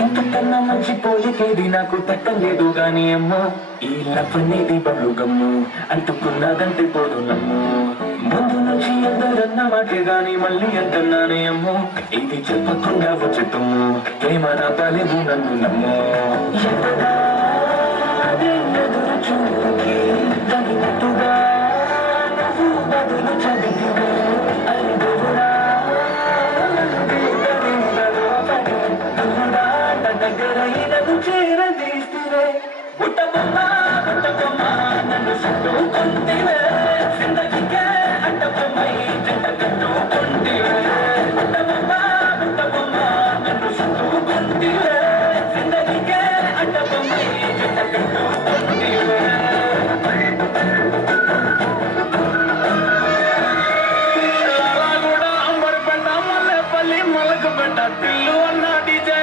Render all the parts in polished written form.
ఇంతకన్నా మంచి పోలికేది నాకు తట్టలేదు గాని అమ్మో ఈ లవ్ అనేది బళ్ళు గమ్ము అంటుకున్నదంటే పోదు నమ్ము ముందు నుంచి అందరన్న మాటే గాని మళ్ళీ అంటున్నానే అమ్మో ఇది చెప్పకుండా వచ్చేతుమ్ము ప్రేమ నా పలేవు నన్ను నమ్ము ఎదురు చూపుకి తగినట్టుగా నువ్వు బదులు చదివివే దగ్గరైనను చేరదీస్తురే బుట్టబొమ్మ బుట్టబొమ్మ నన్ను చుట్టుకుంటివే జిందగీకే అడ్డబొమ్మై జంట కట్టుకుంటివే బుట్టబొమ్మ బుట్టబొమ్మ నన్ను చుట్టుకుంటివే జిందగీకే అడ్డబొమ్మై జంట కట్టుకుంటివే కూడా అంబర్పేట మల్లెపల్లి మలకపేట తిల్లు అన్న డీజే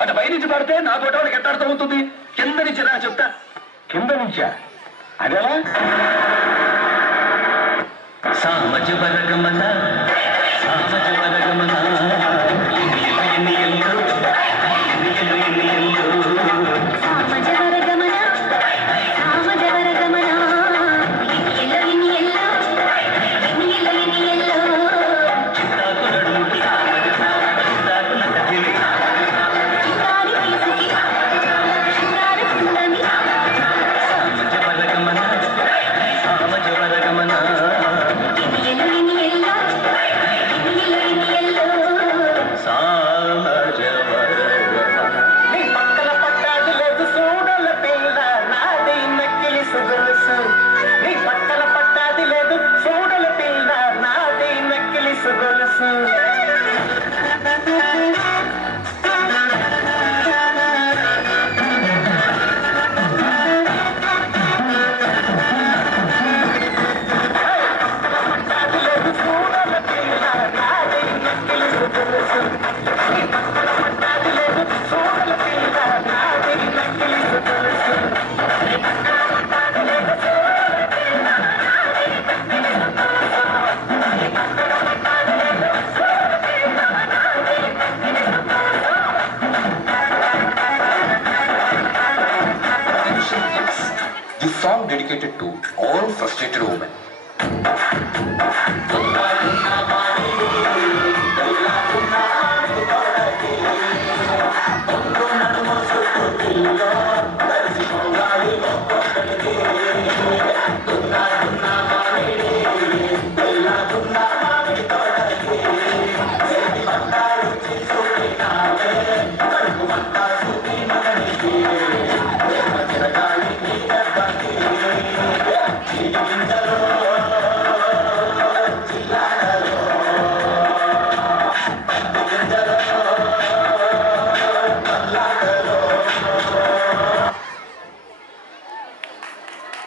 అటు పైనుంచి పడితే నా తోట వాడికి ఎట్టాడుతూ ఉంటుంది కింద నుంచి రా చెప్తా కింద నుంచా అదేలా సామజ వరగమన సామజ వరగమన This song dedicated to all frustrated women.